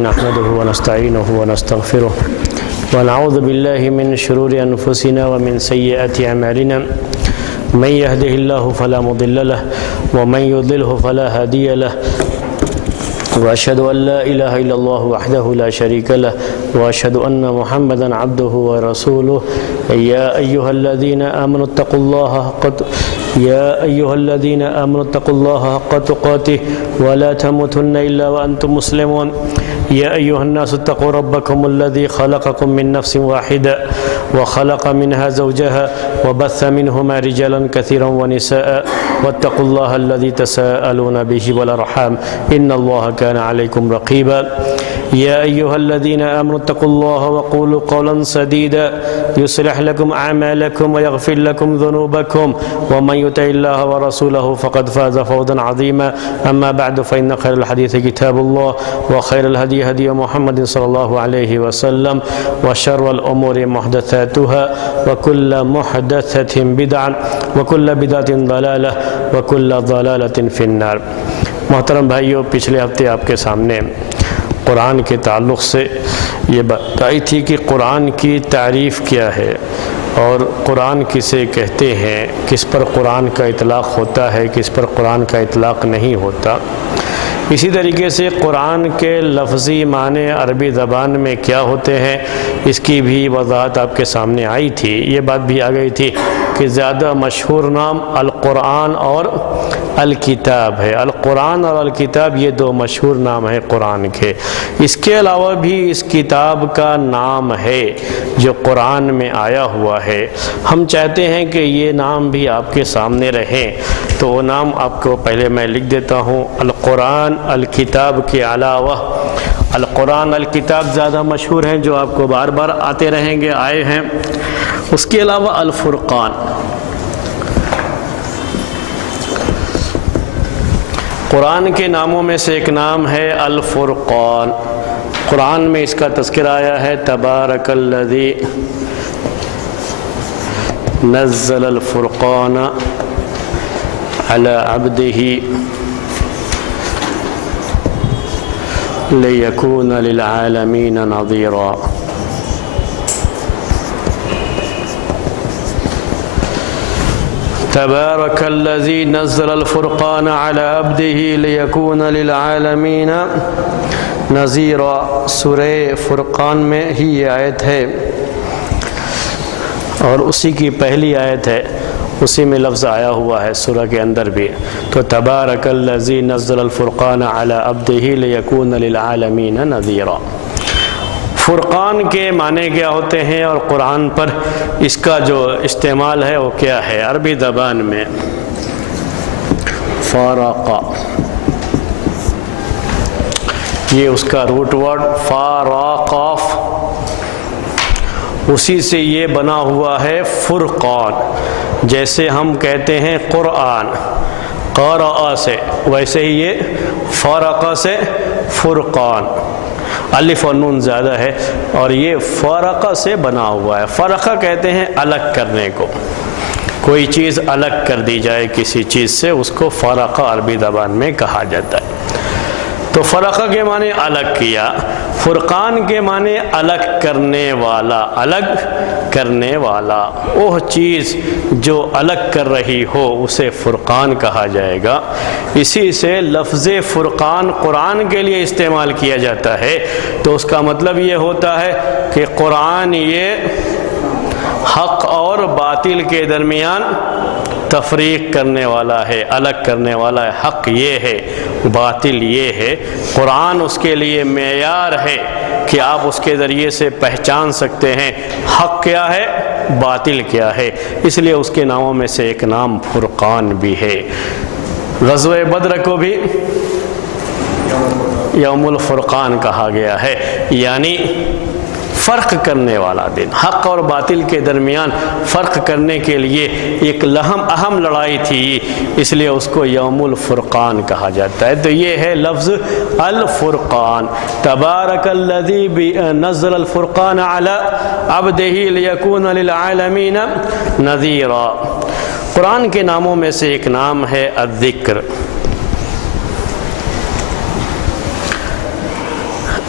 نحمده ونستعينه ونستغفره ونعوذ بالله من شرور أنفسنا ومن سيئات أعمالنا من يهده الله فلا مضل له ومن يضلله فلا هادي له وأشهد أن لا إله إلا الله وحده لا شريك له وأشهد أن محمدا عبده ورسوله يا أيها الذين آمنوا اتقوا الله حق تقاته ولا تموتن إلا وأنتم مسلمون يا أيها الناس اتقوا ربكم الذي خلقكم من نفس واحدة وخلق منها زوجها وبث منهما رجالا كثيرا ونساء واتقوا الله الذي تساءلون به والأرحام إن الله كان عليكم رقيبا يا أيها الذين آمنوا اتقوا الله وقولوا قولا سديدا يصلح لكم أعمالكم ويغفر لكم ذنوبكم ومن يطع الله ورسوله فقد فاز فوزا عظيما أما بعد فإن خير الحديث كتاب الله وخير الهدي هدي محمد صلى الله عليه وسلم وشر الأمور محدثاتها وكل محدثة بدعة وكل بدعة ضلالة وكل ضلالة في النار۔ محترم بھائیو، پچھلے ہفتے آپ کے سامنے قرآن کے تعلق سے یہ بتائی تھی کہ قرآن کی تعریف کیا ہے اور قرآن کسے کہتے ہیں، کس پر قرآن کا اطلاق ہوتا ہے، کس پر قرآن کا اطلاق نہیں ہوتا۔ اسی طریقے سے قرآن کے لفظی معنی عربی زبان میں کیا ہوتے ہیں، اس کی بھی وضاحت آپ کے سامنے آئی تھی۔ یہ بات بھی آ گئی تھی کہ زیادہ مشہور نام القرآن اور الکتاب ہے۔ القرآن اور الکتاب یہ دو مشہور نام ہیں قرآن کے۔ اس کے علاوہ بھی اس کتاب کا نام ہے جو قرآن میں آیا ہوا ہے۔ ہم چاہتے ہیں کہ یہ نام بھی آپ کے سامنے رہیں، تو وہ نام آپ کو پہلے میں لکھ دیتا ہوں۔ القرآن الکتاب کے علاوہ القرآن الکتاب زیادہ مشہور ہیں، جو آپ کو بار بار آتے رہیں گے، آئے ہیں۔ اس کے علاوہ الفرقان، قرآن کے ناموں میں سے ایک نام ہے الفرقان۔ قرآن میں اس کا تذکرہ آیا ہے، تبارک الذی نزل الفرقان علی عبدہ لیکون للعالمین نذیرا۔ تبارک الذی نزل الفرقان علی عبدہ لیکون للعالمین نذیرا۔ سورہ فرقان میں ہی یہ آیت ہے اور اسی کی پہلی آیت ہے، اسی میں لفظ آیا ہوا ہے سورہ کے اندر بھی۔ تو تبارک الذی نزل الفرقان علی عبدہ لیکون للعالمین نذیرا۔ فرقان کے معنی کیا ہوتے ہیں اور قرآن پر اس کا جو استعمال ہے وہ کیا ہے؟ عربی زبان میں فارقہ، یہ اس کا روٹ ورڈ فاراقاف، اسی سے یہ بنا ہوا ہے فرقان۔ جیسے ہم کہتے ہیں قرآن قرأ سے، ویسے ہی یہ فارقہ سے فرقان، الف اور نون زیادہ ہے، اور یہ فارقہ سے بنا ہوا ہے۔ فرقہ کہتے ہیں الگ کرنے کو، کوئی چیز الگ کر دی جائے کسی چیز سے، اس کو فرقہ عربی زبان میں کہا جاتا ہے۔ تو فرقہ کے معنی الگ کیا، فرقان کے معنی الگ کرنے والا، الگ کرنے والا۔ وہ چیز جو الگ کر رہی ہو اسے فرقان کہا جائے گا۔ اسی سے لفظ فرقان قرآن کے لیے استعمال کیا جاتا ہے، تو اس کا مطلب یہ ہوتا ہے کہ قرآن یہ حق اور باطل کے درمیان تفریق کرنے والا ہے، الگ کرنے والا ہے۔ حق یہ ہے، باطل یہ ہے۔ قرآن اس کے لیے معیار ہے کہ آپ اس کے ذریعے سے پہچان سکتے ہیں حق کیا ہے، باطل کیا ہے۔ اس لیے اس کے ناموں میں سے ایک نام فرقان بھی ہے۔ غزوہ بدر کو بھی یوم الفرقان کہا گیا ہے، یعنی فرق کرنے والا دن۔ حق اور باطل کے درمیان فرق کرنے کے لیے ایک اہم لڑائی تھی، اس لیے اس کو یوم الفرقان کہا جاتا ہے۔ تو یہ ہے لفظ الفرقان۔ تبارک الذی نزل الفرقان علی عبدہ لیکون للعالمین نذیرا۔ قرآن کے ناموں میں سے ایک نام ہے الذکر۔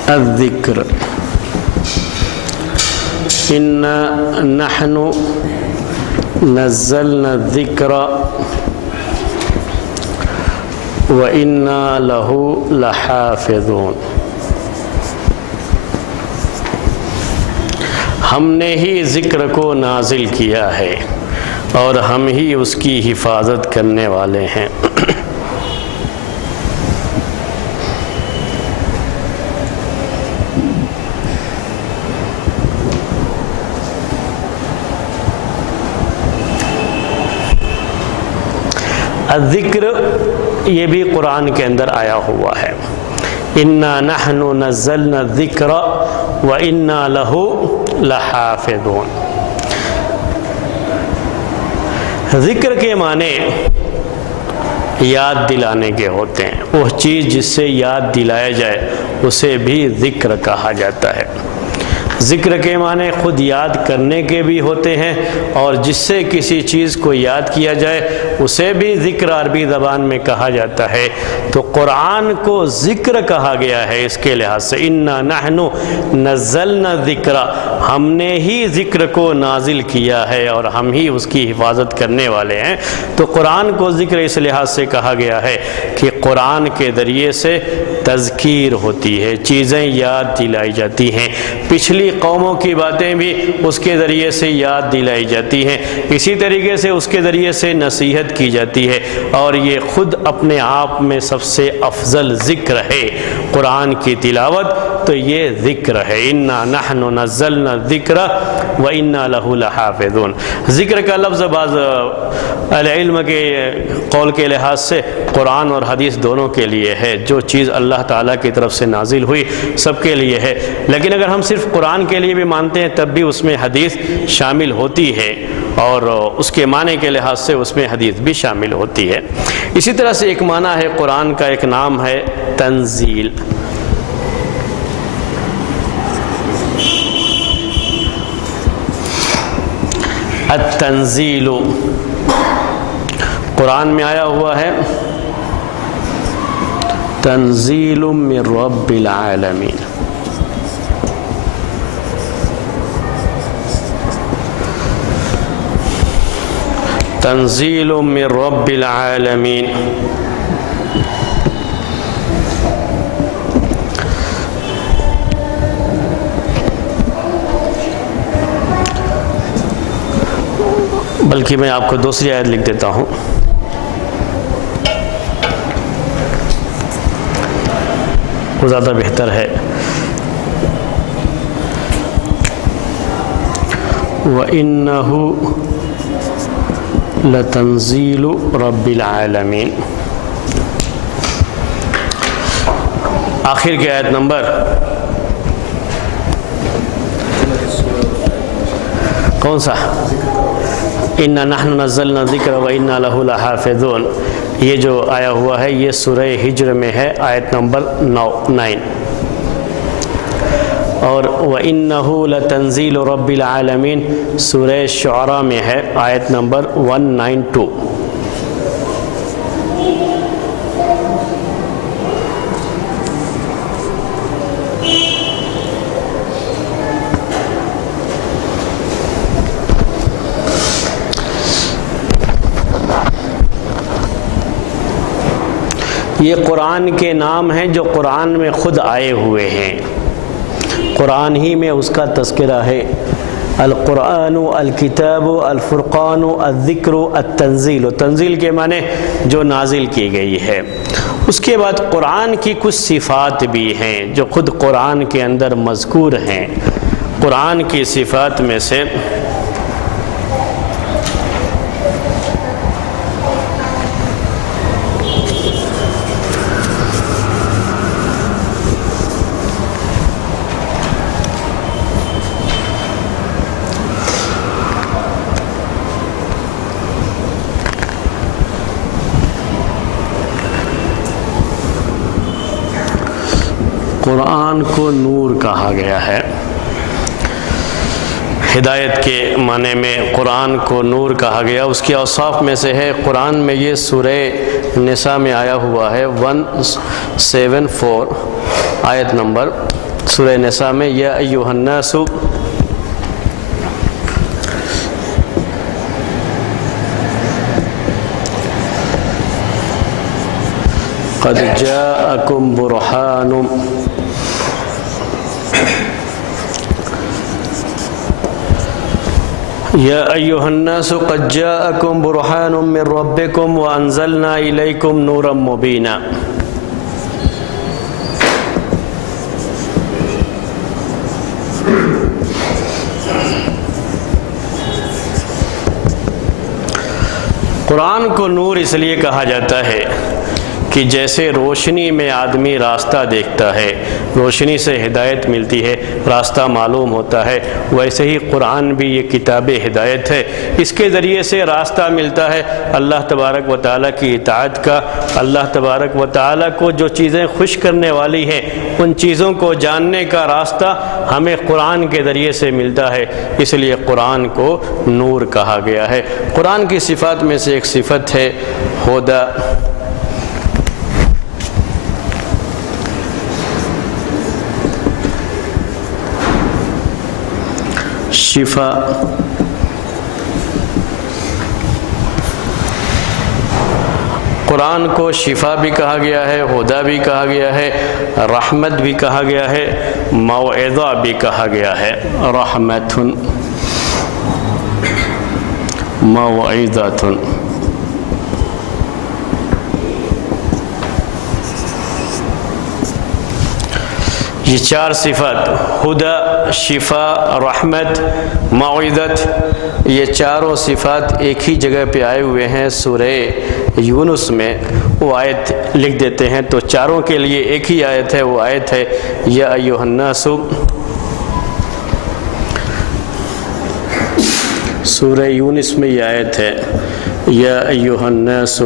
الذکر انا نحن نزلنا الذکر وَإِنَّا لَهُ لَحَافِظُونَ، ہم نے ہی ذکر کو نازل کیا ہے اور ہم ہی اس کی حفاظت کرنے والے ہیں۔ الذکر یہ بھی قرآن کے اندر آیا ہوا ہے، اِنَّا نَحْنُ نَزَّلْنَا الذِّكْرَ وَإِنَّا لَهُ لَحَافِظُونَ۔ ذکر کے معنی یاد دلانے کے ہوتے ہیں، وہ چیز جس سے یاد دلایا جائے اسے بھی ذکر کہا جاتا ہے۔ ذکر کے معنی خود یاد کرنے کے بھی ہوتے ہیں، اور جس سے کسی چیز کو یاد کیا جائے اسے بھی ذکر عربی زبان میں کہا جاتا ہے۔ تو قرآن کو ذکر کہا گیا ہے اس کے لحاظ سے، اِنَّا نَحْنُ نَزَّلْنَا الذِّكْرَ، ہم نے ہی ذکر کو نازل کیا ہے اور ہم ہی اس کی حفاظت کرنے والے ہیں۔ تو قرآن کو ذکر اس لحاظ سے کہا گیا ہے کہ قرآن کے ذریعے سے تذکیر ہوتی ہے، چیزیں یاد دلائی جاتی ہیں، پچھلی قوموں کی باتیں بھی اس کے ذریعے سے یاد دلائی جاتی ہیں، اسی طریقے سے اس کے ذریعے سے نصیحت کی جاتی ہے، اور یہ خود اپنے آپ میں سب سے افضل ذکر ہے۔ قرآن کی تلاوت تو یہ ذکر ہے، اِنَّا نَحْنُ نَزَّلْنَا الذِّكْرَ وَإِنَّا لَهُ لَحَافِظُونَ۔ ذکر کا لفظ بعض اہل علم کے قول کے لحاظ سے قرآن اور حدیث دونوں کے لیے ہے، جو چیز اللہ تعالیٰ کی طرف سے نازل ہوئی سب کے لیے ہے، لیکن اگر ہم صرف قرآن کے لیے بھی مانتے ہیں تب بھی اس میں حدیث شامل ہوتی ہے، اور اس کے معنی کے لحاظ سے اس میں حدیث بھی شامل ہوتی ہے۔ اسی طرح سے ایک معنی ہے قرآن کا، ایک نام ہے تنزیل۔ التنزیل قرآن میں آیا ہوا ہے تنزیل من رب العالمین۔ تنزیل من رب العالمین، بلکہ میں آپ کو دوسری آیت لکھ دیتا ہوں۔ وہ زیادہ بہتر ہے۔ وَإِنَّهُ لَتَنزِيلُ رَبِّ الْعَالَمِينَ، آخر کی آیت نمبر کون سا؟ اِنَّا نَحْنُ نَزَّلْنَا الذِّكْرَ وَإِنَّا لَهُ لَحَافِظُونَ، یہ جو آیا ہوا ہے یہ سورہ ہجر میں ہے، آیت نمبر 9۔ اور وَإِنَّهُ لَتَنزِيلُ رَبِّ الْعَالَمِينَ سورہ شعراء میں ہے، آیت نمبر 192۔ یہ قرآن کے نام ہیں جو قرآن میں خود آئے ہوئے ہیں، قرآن ہی میں اس کا تذکرہ ہے۔ القرآن، الکتاب، الفرقان، الذکر، التنزیل، تنزیل کے معنی جو نازل کی گئی ہے۔ اس کے بعد قرآن کی کچھ صفات بھی ہیں جو خود قرآن کے اندر مذکور ہیں۔ قرآن کی صفات میں سے قرآن کو نور کہا گیا ہے۔ ہدایت کے معنی میں قرآن کو نور کہا گیا۔ اس کے اوصاف میں سے ہے، قرآن میں یہ سورہ نساء میں آیا ہوا ہے 174 آیت نمبر سورہ نساء میں یا ایھا الناس قد جاءکم برہان یا ایھا الناس قد جاءکم برہان من ربکم وانزلنا الیکم نورا مبینا۔ قرآن کو نور اس لیے کہا جاتا ہے کہ جیسے روشنی میں آدمی راستہ دیکھتا ہے، روشنی سے ہدایت ملتی ہے، راستہ معلوم ہوتا ہے، ویسے ہی قرآن بھی یہ کتاب ہدایت ہے، اس کے ذریعے سے راستہ ملتا ہے اللہ تبارک و تعالیٰ کی اطاعت کا۔ اللہ تبارک و تعالیٰ کو جو چیزیں خوش کرنے والی ہیں ان چیزوں کو جاننے کا راستہ ہمیں قرآن کے ذریعے سے ملتا ہے، اس لیے قرآن کو نور کہا گیا ہے۔ قرآن کی صفات میں سے ایک صفت ہے ہدی، شفا۔ قرآن کو شفا بھی کہا گیا ہے، ہدی بھی کہا گیا ہے، رحمت بھی کہا گیا ہے، موعظہ بھی کہا گیا ہے۔ رحمت، موعظۃ۔ یہ چار صفات ہدی، شفا، رحمت، موعظت، یہ چاروں صفات ایک ہی جگہ پہ آئے ہوئے ہیں سورہ یونس میں۔ وہ آیت لکھ دیتے ہیں تو چاروں کے لیے ایک ہی آیت ہے، وہ آیت ہے یا ایھا الناس۔ سورہ یونس میں یہ آیت ہے یا ایھا الناس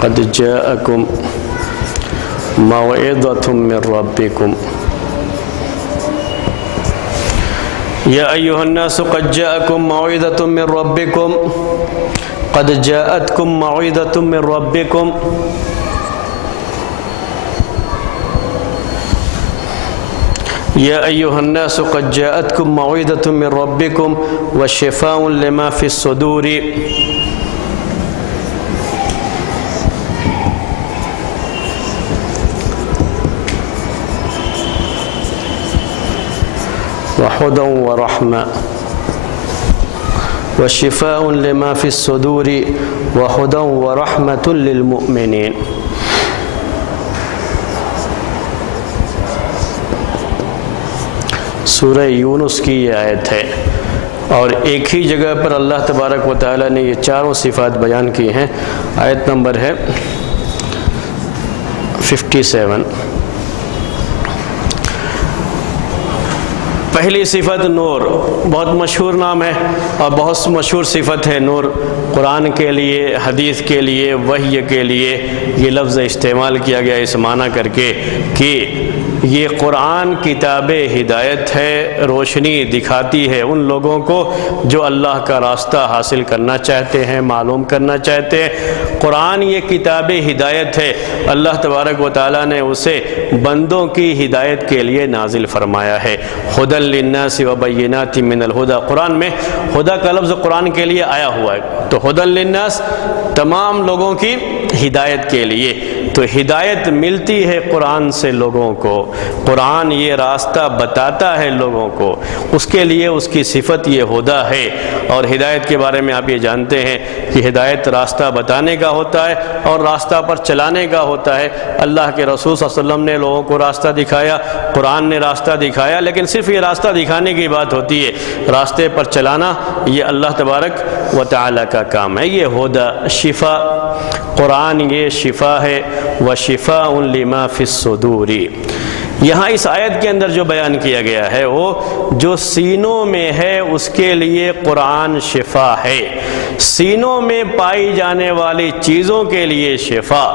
قد جاءکم موعظۃ من ربکم۔ یا ایھا الناس قد جاءکم موعظۃ من ربکم، قد جاءتکم موعظۃ من ربکم۔ یا ایھا الناس قد جاءتکم موعظۃ من ربکم وشفاء لما فی الصدور۔ وہدی ورحمہ وشفاء لما فی الصدور وہدی ورحمۃ للمؤمنین۔ سورہ یونس کی یہ آیت ہے، اور ایک ہی جگہ پر اللہ تبارک و تعالیٰ نے یہ چاروں صفات بیان کی ہیں۔ آیت نمبر ہے 57۔ پہلی صفت نور، بہت مشہور نام ہے اور بہت مشہور صفت ہے نور۔ قرآن کے لیے، حدیث کے لیے، وحی کے لیے یہ لفظ استعمال کیا گیا اس معنی کر کے کہ یہ قرآن کتاب ہدایت ہے، روشنی دکھاتی ہے ان لوگوں کو جو اللہ کا راستہ حاصل کرنا چاہتے ہیں، معلوم کرنا چاہتے ہیں۔ قرآن یہ کتاب ہدایت ہے، اللہ تبارک و تعالیٰ نے اسے بندوں کی ہدایت کے لیے نازل فرمایا ہے۔ ہدی للناس وبینات من الہدی، قرآن میں ہدی کا لفظ قرآن کے لیے آیا ہوا ہے، تو ہدی للناس تمام لوگوں کی ہدایت کے لیے۔ تو ہدایت ملتی ہے قرآن سے لوگوں کو، قرآن یہ راستہ بتاتا ہے لوگوں کو، اس کے لیے اس کی صفت یہ ہدی ہے۔ اور ہدایت کے بارے میں آپ یہ جانتے ہیں کہ ہدایت راستہ بتانے کا ہوتا ہے اور راستہ پر چلانے کا ہوتا ہے۔ اللہ کے رسول صلی اللہ علیہ وسلم نے لوگوں کو راستہ دکھایا، قرآن نے راستہ دکھایا، لیکن صرف یہ راستہ دکھانے کی بات ہوتی ہے، راستے پر چلانا یہ اللہ تبارک و تعالیٰ کا کام ہے۔ یہ ہدی، شفا، قرآن یہ شفا ہے، وشفاء لما فی الصدور۔ یہاں اس آیت کے اندر جو بیان کیا گیا ہے وہ جو سینوں میں ہے اس کے لیے قرآن شفا ہے، سینوں میں پائی جانے والی چیزوں کے لیے شفا۔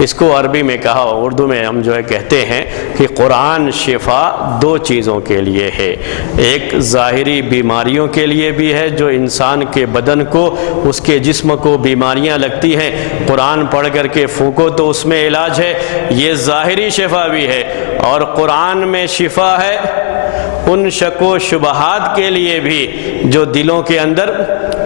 اس کو عربی میں کہا، اردو میں ہم جو ہے کہتے ہیں کہ قرآن شفا دو چیزوں کے لیے ہے، ایک ظاہری بیماریوں کے لیے بھی ہے، جو انسان کے بدن کو، اس کے جسم کو بیماریاں لگتی ہیں، قرآن پڑھ کر کے پھونکو تو اس میں علاج ہے، یہ ظاہری شفا بھی ہے، اور قرآن میں شفا ہے ان شک و شبہات کے لیے بھی جو دلوں کے اندر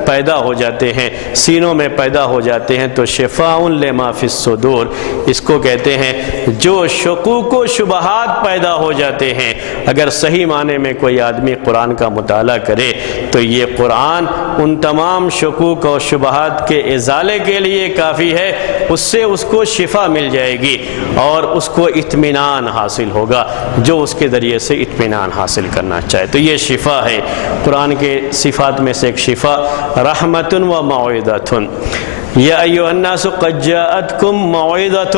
پیدا ہو جاتے ہیں، سینوں میں پیدا ہو جاتے ہیں، تو شفاء لما فی الصدور اس کو کہتے ہیں۔ جو شکوک و شبہات پیدا ہو جاتے ہیں، اگر صحیح معنی میں کوئی آدمی قرآن کا مطالعہ کرے تو یہ قرآن ان تمام شکوک و شبہات کے ازالے کے لیے کافی ہے، اس سے اس کو شفا مل جائے گی اور اس کو اطمینان حاصل ہوگا، جو اس کے ذریعے سے اطمینان حاصل کرنا چاہے۔ تو یہ شفا ہے، قرآن کے صفات میں سے ایک شفا رحمت و موعظۃ۔ یا ایھا الناس قد جاءتکم موعظۃ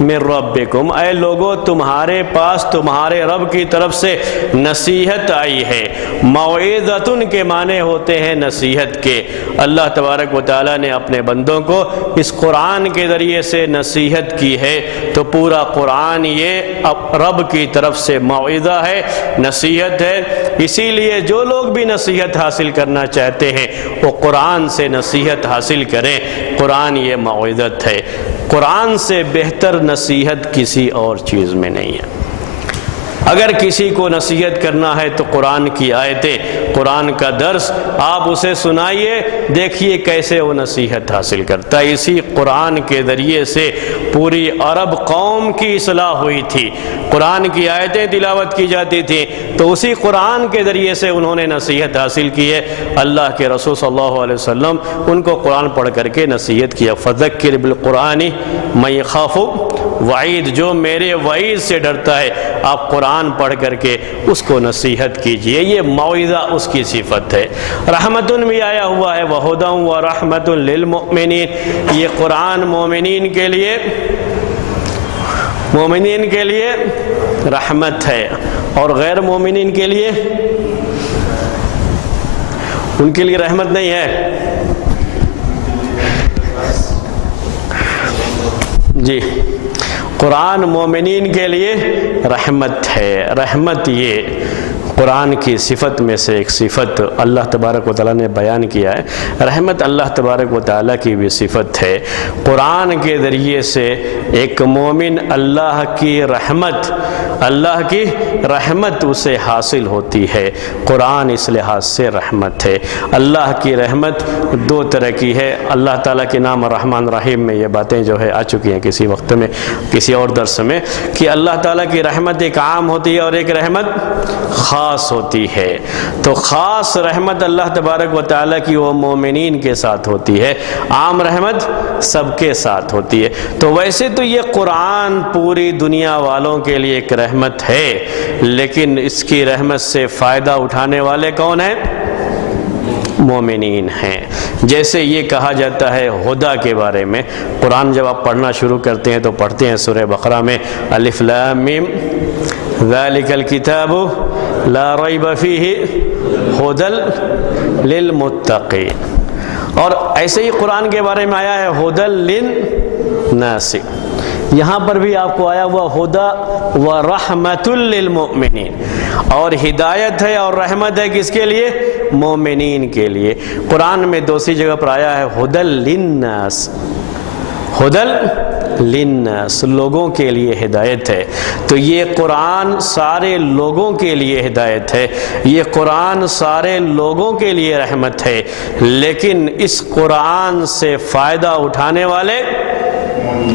من ربکم، اے لوگو تمہارے پاس تمہارے رب کی طرف سے نصیحت آئی ہے۔ موعظۃ کے معنی ہوتے ہیں نصیحت کے۔ اللہ تبارک و تعالیٰ نے اپنے بندوں کو اس قرآن کے ذریعے سے نصیحت کی ہے، تو پورا قرآن یہ رب کی طرف سے موعظہ ہے، نصیحت ہے۔ اسی لیے جو لوگ بھی نصیحت حاصل کرنا چاہتے ہیں وہ قرآن سے نصیحت حاصل کریں، قرآن یہ موعظت ہے۔ قرآن سے بہتر نصیحت کسی اور چیز میں نہیں ہے۔ اگر کسی کو نصیحت کرنا ہے تو قرآن کی آیتیں، قرآن کا درس آپ اسے سنائیے، دیکھیے کیسے وہ نصیحت حاصل کرتا ہے۔ اسی قرآن کے ذریعے سے پوری عرب قوم کی اصلاح ہوئی تھی، قرآن کی آیتیں تلاوت کی جاتی تھیں، تو اسی قرآن کے ذریعے سے انہوں نے نصیحت حاصل کی ہے۔ اللہ کے رسول صلی اللہ علیہ وسلم ان کو قرآن پڑھ کر کے نصیحت کیا، فذکر بالقرآن من یخاف وعید، جو میرے وعید سے ڈرتا ہے آپ قرآن پڑھ کر کے اس کو نصیحت کیجئے۔ یہ موعظہ اس کی صفت ہے۔ رحمتن بھی آیا ہوا ہے، وہدی ورحمت للمؤمنین، یہ قرآن مومنین کے لیے رحمت ہے، اور غیر مومنین کے لیے ان کے لیے رحمت نہیں ہے۔ جی، قرآن مومنین کے لیے رحمت ہے۔ رحمت یہ قرآن کی صفت میں سے ایک صفت اللہ تبارک و تعالیٰ نے بیان کیا ہے۔ رحمت اللہ تبارک و تعالیٰ کی بھی صفت ہے۔ قرآن کے ذریعے سے ایک مومن اللہ کی رحمت اسے حاصل ہوتی ہے۔ قرآن اس لحاظ سے رحمت ہے۔ اللہ کی رحمت دو طرح کی ہے۔ اللہ تعالیٰ کے نام رحمان رحیم میں یہ باتیں جو ہے آ چکی ہیں کسی وقت میں، کسی اور درس میں، کہ اللہ تعالیٰ کی رحمت ایک عام ہوتی ہے اور ایک رحمت خاص ہوتی ہے۔ تو خاص رحمت اللہ تبارک و تعالیٰ کی وہ مومنین کے ساتھ ہوتی ہے، عام رحمت سب کے ساتھ ہوتی ہے۔ تو ویسے تو یہ قرآن پوری دنیا والوں کے لیے ایک رحمت ہے، لیکن اس کی رحمت سے فائدہ اٹھانے والے کون ہیں؟ مومنین ہیں۔ جیسے یہ کہا جاتا ہے ہدا کے بارے میں، قرآن جب آپ پڑھنا شروع کرتے ہیں تو پڑھتے ہیں سورہ بقرہ میں الف لام میم ذالک الکتاب لا ریب فیہ ھدی للمتقین، اور ایسے ہی قرآن کے بارے میں آیا ہے ھدی للناس، یہاں پر بھی آپ کو آیا ہوا ہدا و رحمت للمؤمنین، اور ہدایت ہے اور رحمت ہے کس کے لیے؟ مومنین کے لیے۔ قرآن میں دوسری جگہ پر آیا ہے ھدی للناس، ھدی للناس، لوگوں کے لیے ہدایت ہے۔ تو یہ قرآن سارے لوگوں کے لیے ہدایت ہے، یہ قرآن سارے لوگوں کے لیے رحمت ہے، لیکن اس قرآن سے فائدہ اٹھانے والے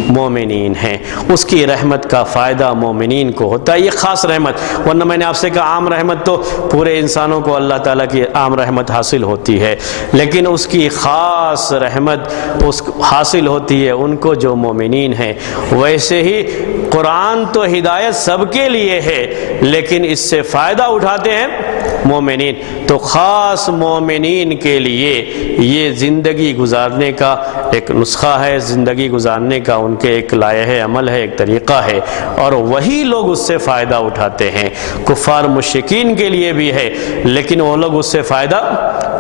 مومنین ہیں، اس کی رحمت کا فائدہ مومنین کو ہوتا ہے۔ یہ خاص رحمت، ورنہ میں نے آپ سے کہا عام رحمت تو پورے انسانوں کو اللہ تعالیٰ کی عام رحمت حاصل ہوتی ہے، لیکن اس کی خاص رحمت اس حاصل ہوتی ہے ان کو جو مومنین ہیں۔ ویسے ہی قرآن تو ہدایت سب کے لیے ہے، لیکن اس سے فائدہ اٹھاتے ہیں مومنین، تو خاص مومنین کے لیے یہ زندگی گزارنے کا ایک نسخہ ہے، زندگی گزارنے کا ان کے ایک لائحہ عمل ہے، ایک طریقہ ہے، اور وہی لوگ اس سے فائدہ اٹھاتے ہیں۔ کفار مشرکین کے لیے بھی ہے، لیکن وہ لوگ اس سے فائدہ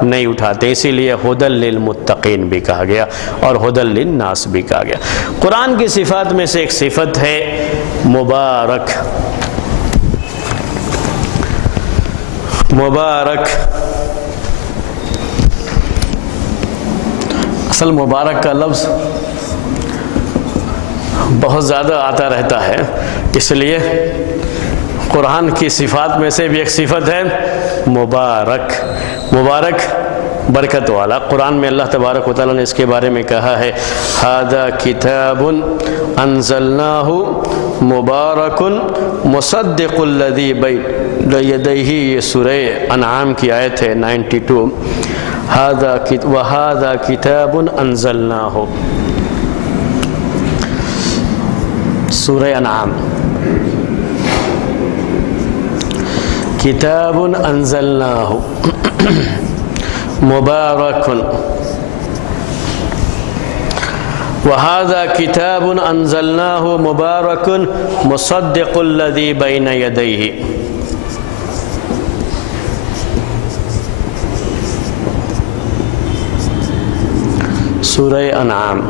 نہیں اٹھاتے، اسی لیے ھدی للمتقین بھی کہا گیا اور ھدی للناس بھی کہا گیا۔ قرآن کی صفات میں سے ایک صفت ہے مبارک۔ مبارک، اصل مبارک کا لفظ بہت زیادہ آتا رہتا ہے، اس لیے قرآن کی صفات میں سے بھی ایک صفت ہے مبارک۔ مبارک برکت والا۔ قرآن میں اللہ تبارک و تعالیٰ نے اس کے بارے میں کہا ہے ھذا کتاب انزلناہ مبارک مصدق الذی بین یدیہ، یہ سورہ انعام کی آیت ہے 92۔ وَھَذَا کتاب انزلناہ، سورہ انعام، کتاب انزلناہ مبارک، وَھَذَا کتاب انزلناہ مبارک مصدق الذی بین یدیہ۔ سورہ انعام۔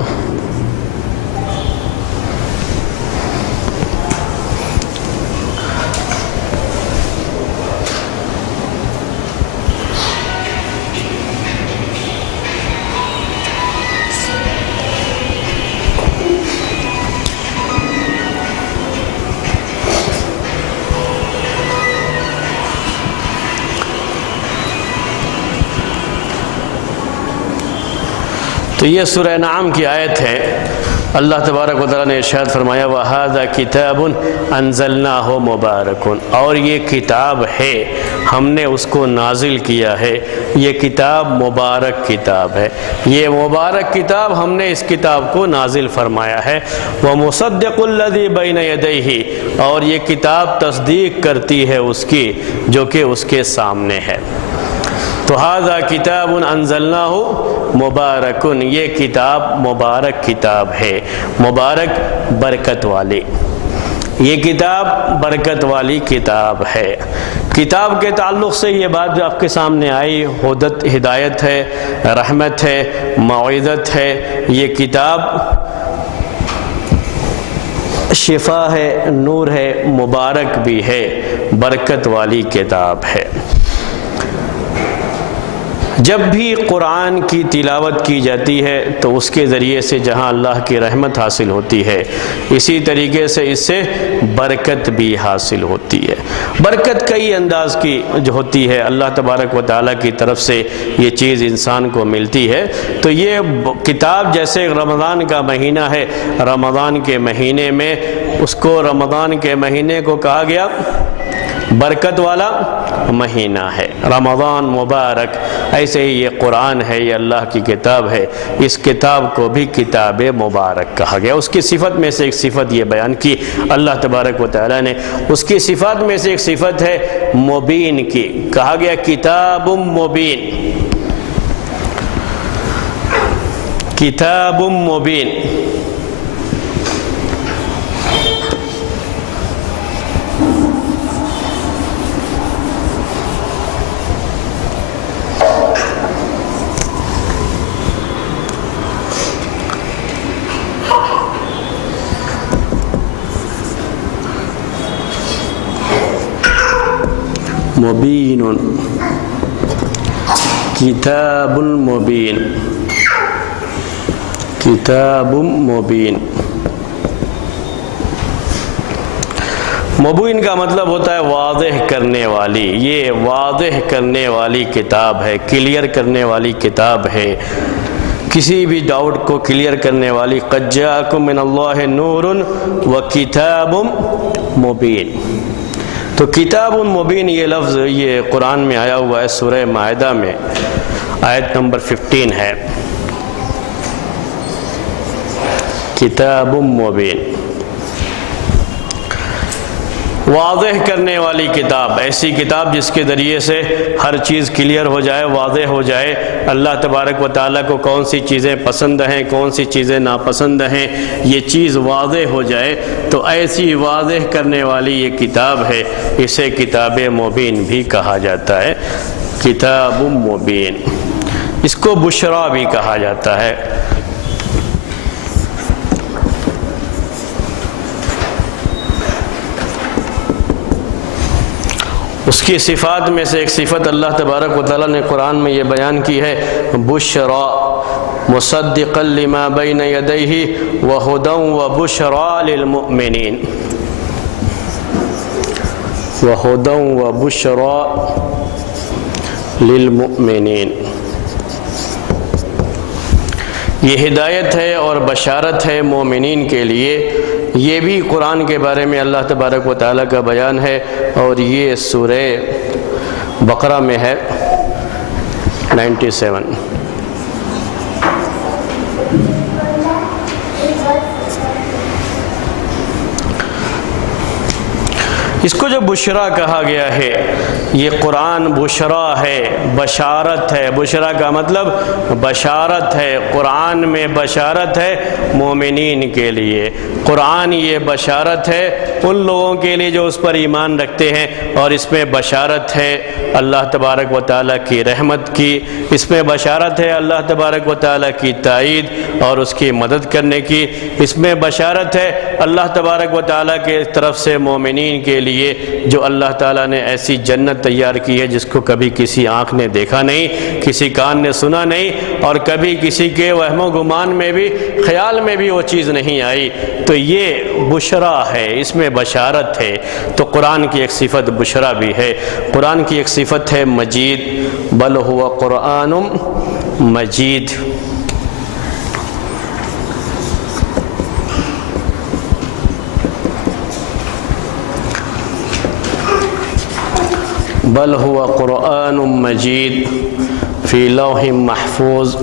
تو یہ سورہ انعام کی آیت ہے۔ اللہ تبارک و تعالیٰ نے ارشاد فرمایا وَھَذَا کِتَابٌ أَنزَلْنَاهُ مُبَارَكٌ، اور یہ کتاب ہے، ہم نے اس کو نازل کیا ہے، یہ کتاب مبارک کتاب ہے، یہ مبارک کتاب ہم نے اس کتاب کو نازل فرمایا ہے۔ وَمُصَدِّقُ الَّذِي بَيْنَ يَدَيْهِ، اور یہ کتاب تصدیق کرتی ہے اس کی جو کہ اس کے سامنے ہے۔ تو ھذا کتاب انزلناہ مبارک، یہ کتاب مبارک کتاب ہے، مبارک برکت والی، یہ کتاب برکت والی کتاب ہے۔ کتاب کے تعلق سے یہ بات جو آپ کے سامنے آئی، ہدایت ہے، رحمت ہے، موعظت ہے، یہ کتاب شفا ہے، نور ہے، مبارک بھی ہے، برکت والی کتاب ہے۔ جب بھی قرآن کی تلاوت کی جاتی ہے تو اس کے ذریعے سے جہاں اللہ کی رحمت حاصل ہوتی ہے، اسی طریقے سے اس سے برکت بھی حاصل ہوتی ہے۔ برکت کئی انداز کی جو ہوتی ہے، اللہ تبارک و تعالیٰ کی طرف سے یہ چیز انسان کو ملتی ہے۔ تو یہ کتاب جیسے رمضان کا مہینہ ہے، رمضان کے مہینے میں اس کو رمضان کے مہینے کو کہا گیا برکت والا مہینہ ہے، رمضان مبارک۔ ایسے ہی یہ قرآن ہے، یہ اللہ کی کتاب ہے، اس کتاب کو بھی کتاب مبارک کہا گیا۔ اس کی صفت میں سے ایک صفت یہ بیان کی اللہ تبارک و تعالیٰ نے، اس کی صفات میں سے ایک صفت ہے مبین کی، کہا گیا کتاب مبین، کتاب مبین۔ مبین، کتاب مبین، کتاب مبین۔ مبین کا مطلب ہوتا ہے واضح کرنے والی، یہ واضح کرنے والی کتاب ہے، کلیئر کرنے والی کتاب ہے، کسی بھی ڈاؤٹ کو کلیئر کرنے والی۔ قد جاءکم من اللہ نور وکتاب مبین۔ تو کتاب مبین یہ لفظ یہ قرآن میں آیا ہوا ہے، سورہ مائدہ میں آیت نمبر 15 ہے، کتاب مبین، واضح کرنے والی کتاب، ایسی کتاب جس کے ذریعے سے ہر چیز کلیئر ہو جائے، واضح ہو جائے، اللہ تبارک و تعالیٰ کو کون سی چیزیں پسند ہیں، کون سی چیزیں ناپسند ہیں، یہ چیز واضح ہو جائے۔ تو ایسی واضح کرنے والی یہ کتاب ہے، اسے کتاب مبین بھی کہا جاتا ہے۔ کتاب مبین. اس کو بشرا بھی کہا جاتا ہے. اس کی صفات میں سے ایک صفت اللہ تبارک و تعالیٰ نے قرآن میں یہ بیان کی ہے، بشرا مصدقا لما بین یدیہ وہدی وبشرا للمؤمنین. وہدی وبشرا للمؤمنین. یہ ہدایت ہے اور بشارت ہے مومنین کے لیے. یہ بھی قرآن کے بارے میں اللہ تبارک و تعالیٰ کا بیان ہے، اور یہ سورہ بقرہ میں ہے 97. اس کو جو بشرا کہا گیا ہے، یہ قرآن بشرا ہے، بشارت ہے. بشرا کا مطلب بشارت ہے. قرآن میں بشارت ہے مومنین کے لیے. قرآن یہ بشارت ہے ان لوگوں کے لیے جو اس پر ایمان رکھتے ہیں، اور اس میں بشارت ہے اللہ تبارک و تعالیٰ کی رحمت کی. اس میں بشارت ہے اللہ تبارک و تعالیٰ کی تائید اور اس کی مدد کرنے کی. اس میں بشارت ہے اللہ تبارک و تعالیٰ کے طرف سے مومنین کے لیے جو اللہ تعالیٰ نے ایسی جنت تیار کی ہے جس کو کبھی کسی آنکھ نے دیکھا نہیں، کسی کان نے سنا نہیں، اور کبھی کسی کے وہم و گمان میں بھی، خیال میں بھی وہ چیز نہیں آئی. تو یہ بشرا ہے، اس میں بشارت ہے. تو قرآن کی ایک صفت بشرا بھی ہے. قرآن کی ایک صفت ہے مجید، بل ہوا قرآن مجید. بل ہوا قرآن مجید فی لوح محفوظ.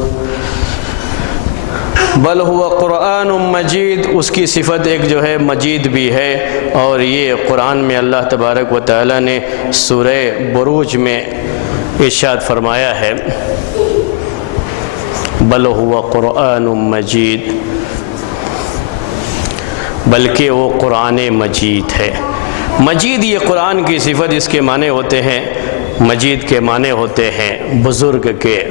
بل ہوا قرآن مجید، اس کی صفت ایک جو ہے مجید بھی ہے. اور یہ قرآن میں اللہ تبارک و تعالیٰ نے سورہ بروج میں ارشاد فرمایا ہے، بل ہوا قرآن مجید، بلکہ وہ قرآن مجید ہے. مجید یہ قرآن کی صفت، اس کے معنی ہوتے ہیں، مجید کے معنی ہوتے ہیں بزرگ کے.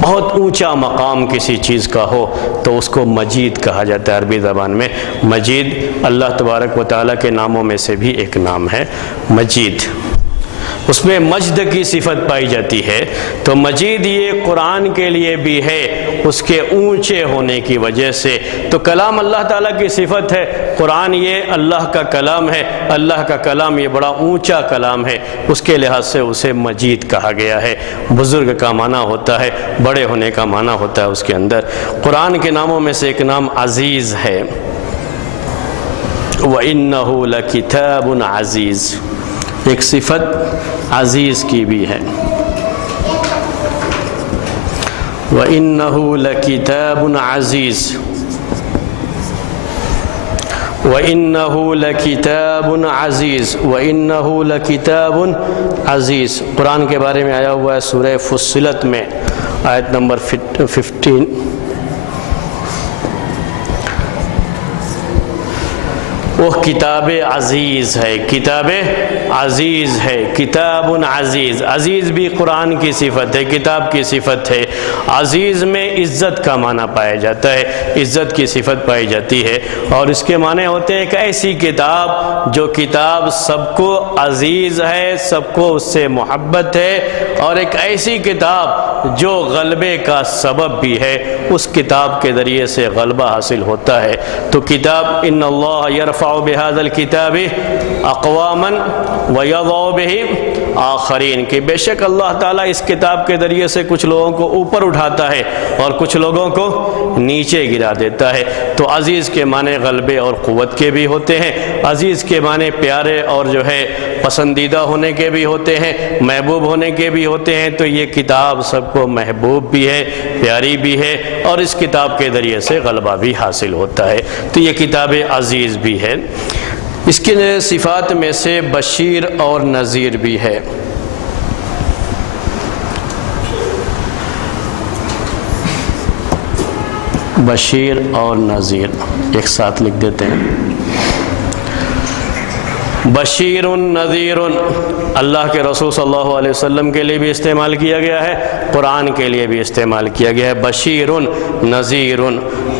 بہت اونچا مقام کسی چیز کا ہو تو اس کو مجید کہا جاتا ہے عربی زبان میں. مجید اللہ تبارک و تعالیٰ کے ناموں میں سے بھی ایک نام ہے مجید. اس میں مجد کی صفت پائی جاتی ہے. تو مجید یہ قرآن کے لیے بھی ہے اس کے اونچے ہونے کی وجہ سے. تو کلام اللہ تعالیٰ کی صفت ہے، قرآن یہ اللہ کا کلام ہے. اللہ کا کلام یہ بڑا اونچا کلام ہے، اس کے لحاظ سے اسے مجید کہا گیا ہے. بزرگ کا معنی ہوتا ہے، بڑے ہونے کا معنی ہوتا ہے اس کے اندر. قرآن کے ناموں میں سے ایک نام عزیز ہے. وَإِنَّهُ لَكِتَابٌ عَزِيزٌ، ایک صفت عزیز کی بھی ہے. وَإِنَّهُ لَكِتَابٌ عَزِيزٌ، وَإِنَّهُ لَكِتَابٌ عَزِيزٌ، وَإِنَّهُ لَكِتَابٌ عَزِيزٌ. قرآن کے بارے میں آیا ہوا ہے سورہ فصلت میں آیت نمبر 15. وہ کتاب عزیز ہے، کتاب عزیز ہے، کتاب عزیز. عزیز بھی قرآن کی صفت ہے، کتاب کی صفت ہے. عزیز میں عزت کا معنی پایا جاتا ہے، عزت کی صفت پائی جاتی ہے. اور اس کے معنی ہوتے ہیں ایک ایسی کتاب جو کتاب سب کو عزیز ہے، سب کو اس سے محبت ہے، اور ایک ایسی کتاب جو غلبے کا سبب بھی ہے. اس کتاب کے ذریعے سے غلبہ حاصل ہوتا ہے. تو کتاب ان اللہ یرفع بهذا الكتاب اقواما ويضع به آخرین، کہ بے شک اللہ تعالیٰ اس کتاب کے ذریعے سے کچھ لوگوں کو اوپر اٹھاتا ہے اور کچھ لوگوں کو نیچے گرا دیتا ہے. تو عزیز کے معنی غلبے اور قوت کے بھی ہوتے ہیں. عزیز کے معنی پیارے اور جو ہے پسندیدہ ہونے کے بھی ہوتے ہیں، محبوب ہونے کے بھی ہوتے ہیں. تو یہ کتاب سب کو محبوب بھی ہے، پیاری بھی ہے، اور اس کتاب کے ذریعے سے غلبہ بھی حاصل ہوتا ہے. تو یہ کتاب عزیز بھی ہے. اس کے صفات میں سے بشیر اور نذیر بھی ہے. بشیر اور نذیر ایک ساتھ لکھ دیتے ہیں. بشیر نذیر اللہ کے رسول صلی اللہ علیہ وسلم کے لیے بھی استعمال کیا گیا ہے، قرآن کے لیے بھی استعمال کیا گیا ہے۔ بشیر نذیر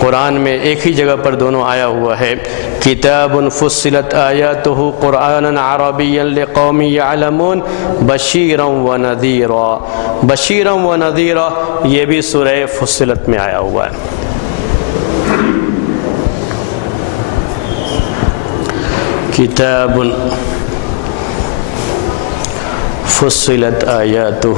قرآن میں ایک ہی جگہ پر دونوں آیا ہوا ہے۔ کتاب فصلت آیاتہ قرآنا عربیا لقوم یعلمون بشیرا ونذیرا، بشیرا ونذیرا یہ بھی سورہ فصلت میں آیا ہوا ہے۔ کتاب فصلت آیاتہ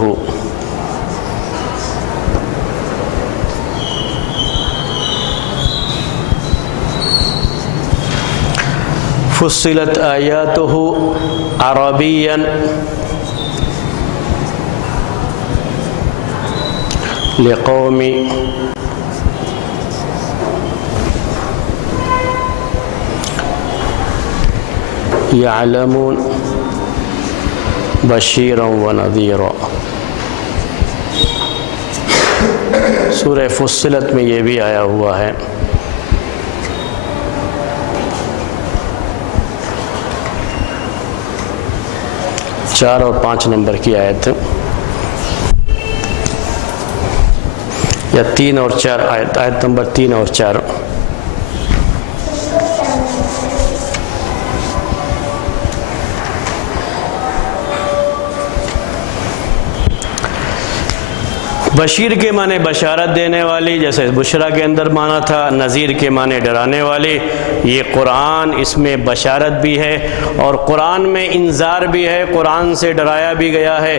فصلت آیاتہ عربیا لقوم یعلمون بشیرا ونذیرا۔ سورہ فصلت میں یہ بھی آیا ہوا ہے۔ چار اور 5 نمبر کی آیت یا 3 اور 4 آیت، آیت نمبر 3 اور 4۔ بشیر کے معنی بشارت دینے والی، جیسے بشرا کے اندر معنی تھا، نذیر کے معنی ڈرانے والی۔ یہ قرآن اس میں بشارت بھی ہے اور قرآن میں انذار بھی ہے، قرآن سے ڈرایا بھی گیا ہے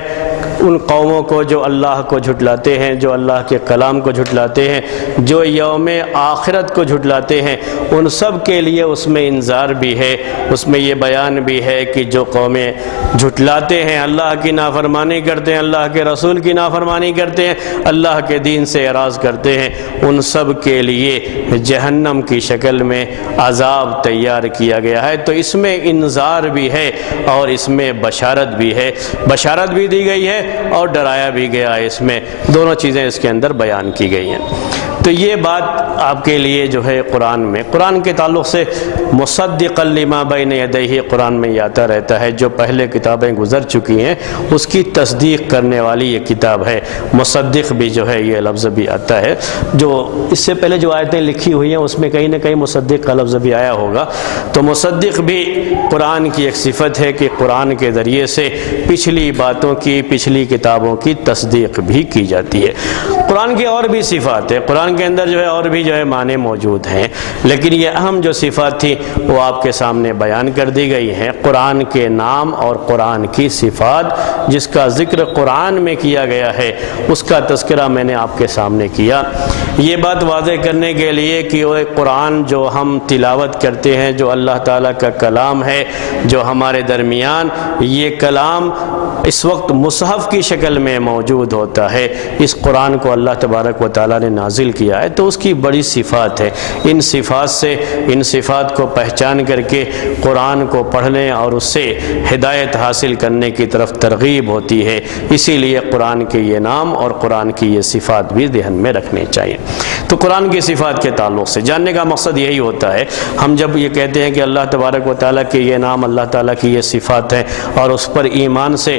ان قوموں کو جو اللہ کو جھٹلاتے ہیں، جو اللہ کے کلام کو جھٹلاتے ہیں، جو یوم آخرت کو جھٹلاتے ہیں، ان سب کے لیے اس میں انذار بھی ہے۔ اس میں یہ بیان بھی ہے کہ جو قومیں جھٹلاتے ہیں، اللہ کی نافرمانی کرتے ہیں، اللہ کے رسول کی نافرمانی کرتے ہیں، اللہ کے دین سے اعراض کرتے ہیں، ان سب کے لیے جہنم کی شکل میں عذاب تیار کیا گیا ہے۔ تو اس میں انذار بھی ہے اور اس میں بشارت بھی ہے، بشارت بھی دی گئی ہے اور ڈرایا بھی گیا ہے، اس میں دونوں چیزیں اس کے اندر بیان کی گئی ہیں۔ تو یہ بات آپ کے لیے جو ہے قرآن میں، قرآن کے تعلق سے مصدقا لما بین یدیہ قرآن میں یہ آتا رہتا ہے، جو پہلے کتابیں گزر چکی ہیں اس کی تصدیق کرنے والی یہ کتاب ہے۔ مصدق بھی جو ہے یہ لفظ بھی آتا ہے، جو اس سے پہلے جو آیتیں لکھی ہوئی ہیں اس میں کہیں نہ کہیں مصدق کا لفظ بھی آیا ہوگا۔ تو مصدق بھی قرآن کی ایک صفت ہے کہ قرآن کے ذریعے سے پچھلی باتوں کی، پچھلی کتابوں کی تصدیق بھی کی جاتی ہے۔ قرآن کی اور بھی صفات ہے، قرآن کے اندر جو ہے اور بھی جو ہے معنی موجود ہیں، لیکن یہ اہم جو صفات تھی وہ آپ کے سامنے بیان کر دی گئی ہیں۔ قرآن کے نام اور قرآن کی صفات جس کا ذکر قرآن میں کیا گیا ہے اس کا تذکرہ میں نے آپ کے سامنے کیا، یہ بات واضح کرنے کے لیے کہ وہ قرآن جو ہم تلاوت کرتے ہیں، جو اللہ تعالیٰ کا کلام ہے، جو ہمارے درمیان یہ کلام اس وقت مصحف کی شکل میں موجود ہوتا ہے، اس قرآن کو اللہ تبارک و تعالیٰ نے نازل کیا ہے، تو اس کی بڑی صفات ہے۔ ان صفات سے، ان صفات کو پہچان کر کے قرآن کو پڑھنے اور اس سے ہدایت حاصل کرنے کی طرف ترغیب ہوتی ہے۔ اسی لیے قرآن کے یہ نام اور قرآن کی یہ صفات بھی ذہن میں رکھنے چاہیے۔ تو قرآن کی صفات کے تعلق سے جاننے کا مقصد یہی ہوتا ہے، ہم جب یہ کہتے ہیں کہ اللہ تبارک و تعالیٰ کے یہ نام، اللہ تعالیٰ کی یہ صفات ہیں اور اس پر ایمان سے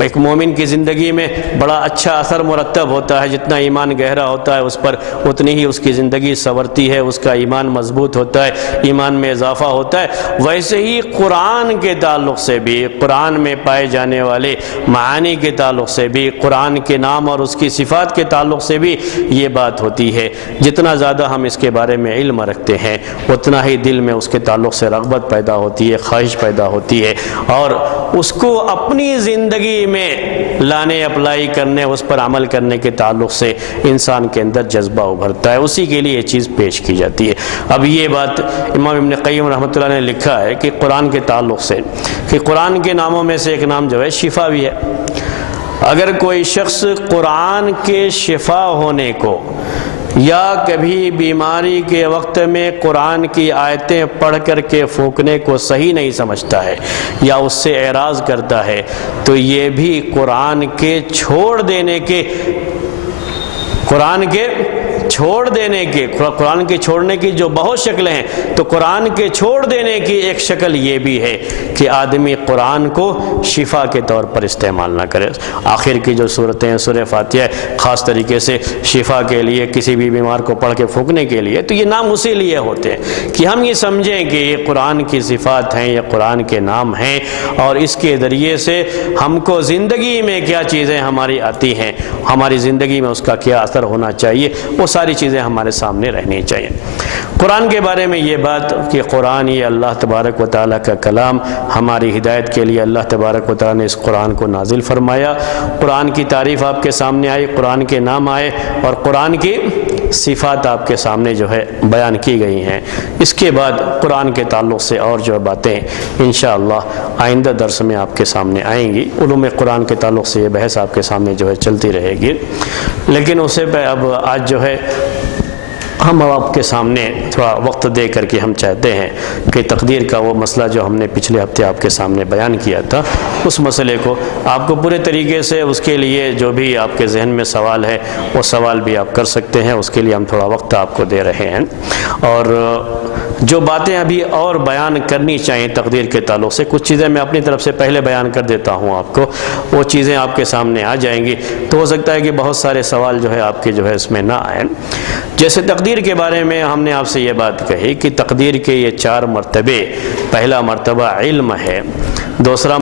ایک مومن کی زندگی میں بڑا اچھا اثر مرتب ہوتا ہے، جتنا ایمان گہرا ہوتا ہے اس پر اتنی ہی اس کی زندگی سنورتی ہے، اس کا ایمان مضبوط ہوتا ہے، ایمان میں اضافہ ہوتا ہے۔ ویسے ہی قرآن کے تعلق سے بھی، قرآن میں پائے جانے والے معانی کے تعلق سے بھی، قرآن کے نام اور اس کی صفات کے تعلق سے بھی یہ بات ہوتی ہے۔ جتنا زیادہ ہم اس کے بارے میں علم رکھتے ہیں اتنا ہی دل میں اس کے تعلق سے رغبت پیدا ہوتی ہے، خواہش پیدا ہوتی ہے، اور اس کو اپنی زندگی میں لانے، اپلائی کرنے، اس پر عمل کرنے کے تعلق سے انسان کے اندر جذبہ ابھرتا ہے، اسی کے لیے یہ چیز پیش کی جاتی ہے۔ اب یہ بات امام ابن قیم رحمۃ اللہ نے لکھا ہے کہ قرآن کے تعلق سے کہ قرآن کے ناموں میں سے ایک نام جو ہے شفا بھی ہے۔ اگر کوئی شخص قرآن کے شفا ہونے کو یا کبھی بیماری کے وقت میں قرآن کی آیتیں پڑھ کر کے پھونکنے کو صحیح نہیں سمجھتا ہے یا اس سے اعراض کرتا ہے، تو یہ بھی قرآن کے چھوڑ دینے کے قرآن کے چھوڑنے کی جو بہت شکلیں ہیں، تو قرآن کے چھوڑ دینے کی ایک شکل یہ بھی ہے کہ آدمی قرآن کو شفا کے طور پر استعمال نہ کرے۔ آخر کی جو صورتیں ہیں سورہ فاتحہ خاص طریقے سے شفا کے لیے، کسی بھی بیمار کو پڑھ کے پھونکنے کے لیے، تو یہ نام اسی لیے ہوتے ہیں کہ ہم یہ سمجھیں کہ یہ قرآن کی صفات ہیں، یہ قرآن کے نام ہیں، اور اس کے ذریعے سے ہم کو زندگی میں کیا چیزیں ہماری آتی ہیں، ہماری زندگی میں اس کا کیا اثر ہونا چاہیے، وہ ساری چیزیں ہمارے سامنے رہنی چاہیے۔ قرآن کے بارے میں یہ بات کہ قرآن یہ اللہ تبارک و تعالیٰ کا کلام، ہماری ہدایت کے لیے اللہ تبارک و تعالیٰ نے اس قرآن کو نازل فرمایا۔ قرآن کی تعریف آپ کے سامنے آئی، قرآن کے نام آئے، اور قرآن کی صفات آپ کے سامنے جو ہے بیان کی گئی ہیں۔ اس کے بعد قرآن کے تعلق سے اور جو باتیں انشاءاللہ آئندہ درس میں آپ کے سامنے آئیں گی۔ علوم قرآن کے تعلق سے یہ بحث آپ کے سامنے جو ہے چلتی رہے گی، لیکن اسے پہ اب آج جو ہے ہم آپ کے سامنے تھوڑا وقت دے کر کے ہم چاہتے ہیں کہ تقدیر کا وہ مسئلہ جو ہم نے پچھلے ہفتے آپ کے سامنے بیان کیا تھا، اس مسئلے کو آپ کو پورے طریقے سے، اس کے لیے جو بھی آپ کے ذہن میں سوال ہے وہ سوال بھی آپ کر سکتے ہیں، اس کے لیے ہم تھوڑا وقت آپ کو دے رہے ہیں۔ اور جو باتیں ابھی اور بیان کرنی چاہیے تقدیر کے تعلق سے، کچھ چیزیں میں اپنی طرف سے پہلے بیان کر دیتا ہوں آپ کو، وہ چیزیں آپ کے سامنے آ جائیں گی، تو ہو سکتا ہے کہ بہت سارے سوال جو ہے آپ کے جو ہے اس میں نہ آئیں۔ جیسے تقدیر کے بارے میں ہم نے آپ سے یہ بات کہی کہ تقدیر کے یہ 4 مرتبے، پہلا مرتبہ علم ہے، دوسرا